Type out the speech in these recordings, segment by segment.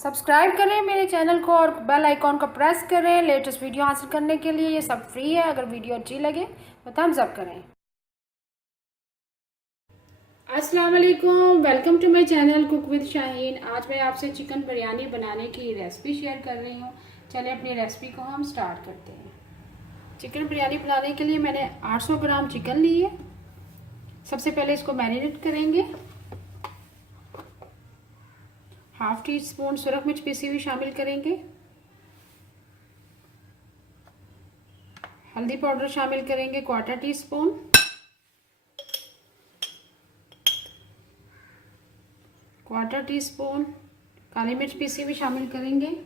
Subscribe करें मेरे channel को और बेल आइकॉन को प्रेस करें लेटेस्ट वीडियो हासिल करने के लिए। ये सब फ्री है। अगर वीडियो अच्छी लगे तो थम्स अप करें। अस्सलाम वालेकुम, welcome to my channel cook with Shaheen. आज मैं आपसे चिकन बिरयानी बनाने की रेसिपी शेयर कर रही हूँ। चलिए अपनी रेसिपी को हम स्टार्ट करते हैं। चिकन बिरयानी बनाने के लिए मैंने 800 ग्राम चिकन ली है। सबसे पहले इसको मैरिनेट करेंगे। हाफ टी स्पून सुरख मिर्च पीसी हुई शामिल करेंगे। हल्दी पाउडर शामिल करेंगे quarter teaspoon. Quarter teaspoon काली मिर्च पीसी हुई शामिल करेंगे।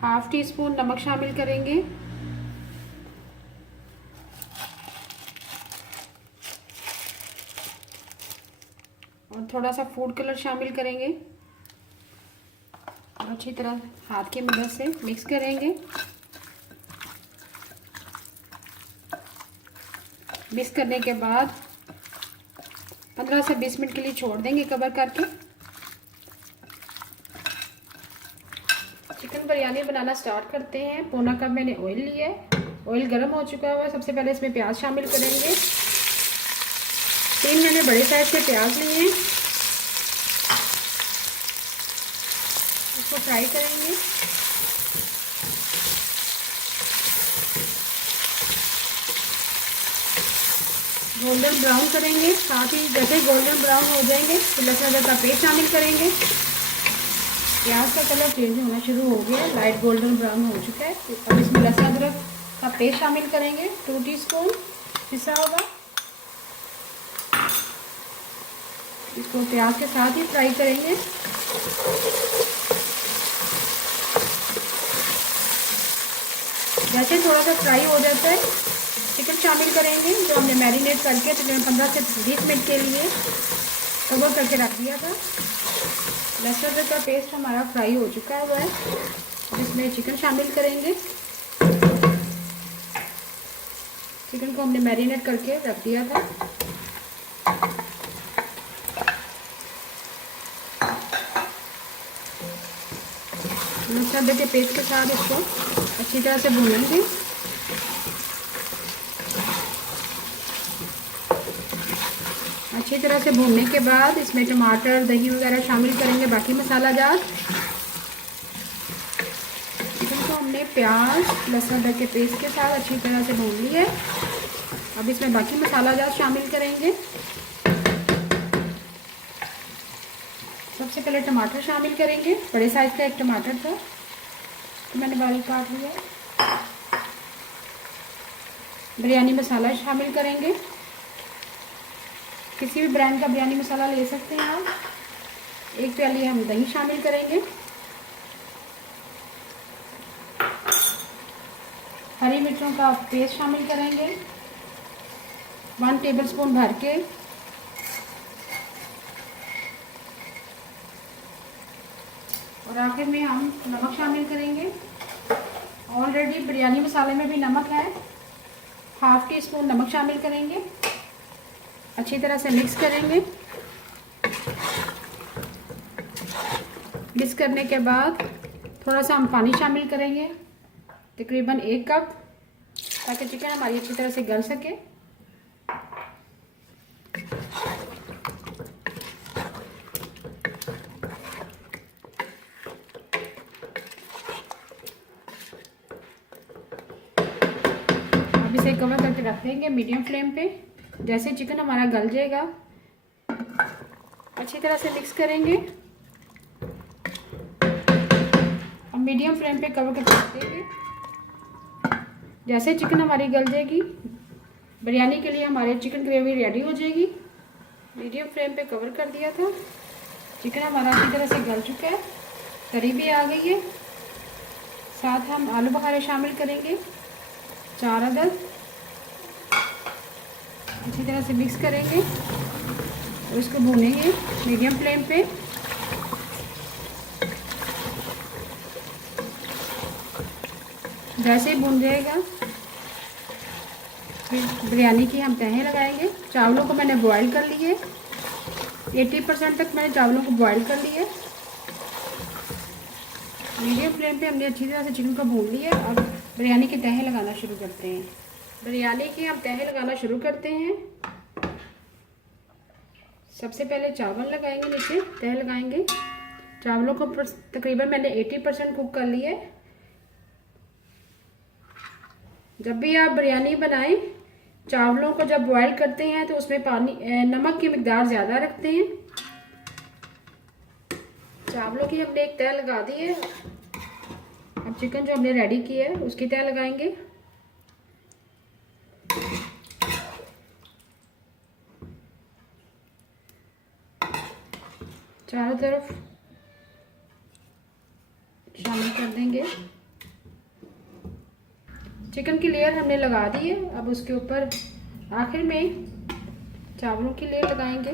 हाफ टी स्पून नमक शामिल करेंगे। और थोड़ा सा फूड कलर शामिल करेंगे और अच्छी तरह हाथ की मदद से मिक्स करेंगे। मिक्स करने के बाद 15 से 20 मिनट के लिए छोड़ देंगे कवर करके। चिकन बिरयानी बनाना स्टार्ट करते हैं। पौना कप मैंने ऑयल लिया है। ऑयल गर्म हो चुका हुआ है। सबसे पहले इसमें प्याज शामिल करेंगे। 3 मैंने बड़े साइज के प्याज लिए हैं। इसको फ्राई करेंगे। गोल्डन ब्राउन करेंगे। साथ ही जैसे गोल्डन ब्राउन हो जाएंगे तो लहसुन अदरक का पेस्ट शामिल करेंगे। प्याज का कलर चेंज होना शुरू हो गया, लाइट गोल्डन ब्राउन हो चुका है। अब इसमें लहसुन अदरक का पेस्ट शामिल करेंगे 2 टीस्पून पिसा होगा। इसको प्याज के साथ ही फ्राई करेंगे। जैसे थोड़ा सा फ्राई हो जाता है चिकन शामिल करेंगे जो हमने मैरिनेट करके तकरीबन 15 से 20 मिनट के लिए कवर करके रख दिया था। लहसुन अदरक का पेस्ट हमारा फ्राई हो चुका हुआ है। जिसमें चिकन शामिल करेंगे। चिकन को हमने मैरिनेट करके रख दिया था। लहसुन अदरक के पेस्ट के साथ इसको अच्छी तरह से भूनेंगे। अच्छी तरह से भूनने के बाद इसमें टमाटर दही वगैरह शामिल करेंगे, बाकी मसाला जात। चिकन को हमने प्याज लहसुन अदरक के पेस्ट के साथ अच्छी तरह से भून लिया है। अब इसमें बाकी मसाला जात शामिल करेंगे। सबसे पहले टमाटर शामिल करेंगे। बड़े साइज का एक टमाटर था तो मैंने बारीक काट लिया। बिरयानी मसाला शामिल करेंगे। किसी भी ब्रांड का बिरयानी मसाला ले सकते हैं आप। 1 प्याली हम दही शामिल करेंगे। हरी मिर्चों का पेस्ट शामिल करेंगे 1 टेबलस्पून भर के। और आखिर में हम नमक शामिल करेंगे। ऑलरेडी बिरयानी मसाले में भी नमक है। हाफ टी स्पून नमक शामिल करेंगे। अच्छी तरह से मिक्स करेंगे। मिक्स करने के बाद थोड़ा सा हम पानी शामिल करेंगे तकरीबन 1 कप, ताकि चिकन हमारी अच्छी तरह से गल सके। अब इसे कवर करके रख देंगे मीडियम फ्लेम पे। जैसे चिकन हमारा गल जाएगा अच्छी तरह से मिक्स करेंगे। अब मीडियम फ्लेम पे कवर करके रख देंगे। जैसे चिकन हमारी गल जाएगी बिरयानी के लिए हमारे चिकन ग्रेवी रेडी हो जाएगी। मीडियम फ्लेम पे कवर कर दिया था। चिकन हमारा अच्छी तरह से गल चुका है, तरी भी आ गई है। साथ हम आलू बुखारे शामिल करेंगे 4 अदद। अच्छी तरह से मिक्स करेंगे और इसको भूनेंगे मीडियम फ्लेम पे। जैसे ही भून जाएगा फिर बिरयानी की हम तहें लगाएंगे। चावलों को मैंने बॉईल कर लिए। 80% तक मैंने चावलों को बॉईल कर लिया है। मीडियम फ्लेम पे हमने अच्छी तरह से चिकन को भून लिया। अब बिरयानी के तहे लगाना शुरू करते हैं। बिरयानी के हम तहे लगाना शुरू करते हैं। सबसे पहले चावल लगाएंगे, नीचे तह लगाएंगे। चावलों को तकरीबन मैंने 80% कुक कर लिया है। जब भी आप बिरयानी बनाएं, चावलों को जब बॉईल करते हैं तो उसमें नमक की मिकदार ज़्यादा रखते हैं। चावलों की हमने एक तह लगा दी है। अब चिकन जो हमने रेडी किया है उसकी तह लगाएंगे। चारों तरफ शामिल कर देंगे। चिकन की लेयर हमने लगा दी है। अब उसके ऊपर आखिर में चावलों की लेयर लगाएंगे।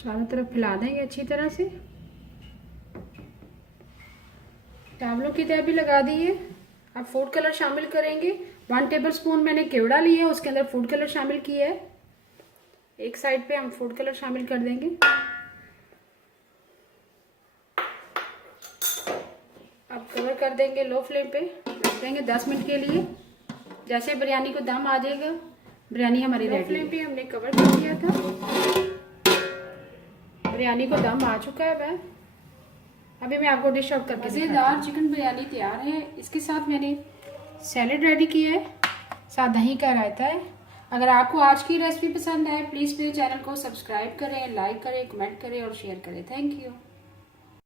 चारों तरफ फैला देंगे अच्छी तरह से। चावलों की तह भी लगा दी है। अब फूड कलर शामिल करेंगे। 1 टेबलस्पून मैंने केवड़ा लिया है, उसके अंदर फूड कलर शामिल किया है। एक साइड पे हम फूड कलर शामिल कर देंगे। अब कवर कर देंगे, लो फ्लेम पे रख देंगे 10 मिनट के लिए। जैसे बिरयानी को दम आ जाएगा, बिरयानी हमारी रेडी। फ्लेम पे हमने कवर कर दिया था। बिरयानी को दम आ चुका है। वह अभी मैं आपको डिश आउट करके मज़ेदार चिकन बिरयानी तैयार है। इसके साथ मैंने सैलेड रेडी किया है, साथ दही का रायता है। अगर आपको आज की रेसिपी पसंद आए, प्लीज़ मेरे चैनल को सब्सक्राइब करें, लाइक करें, कमेंट करें और शेयर करें। Thank you.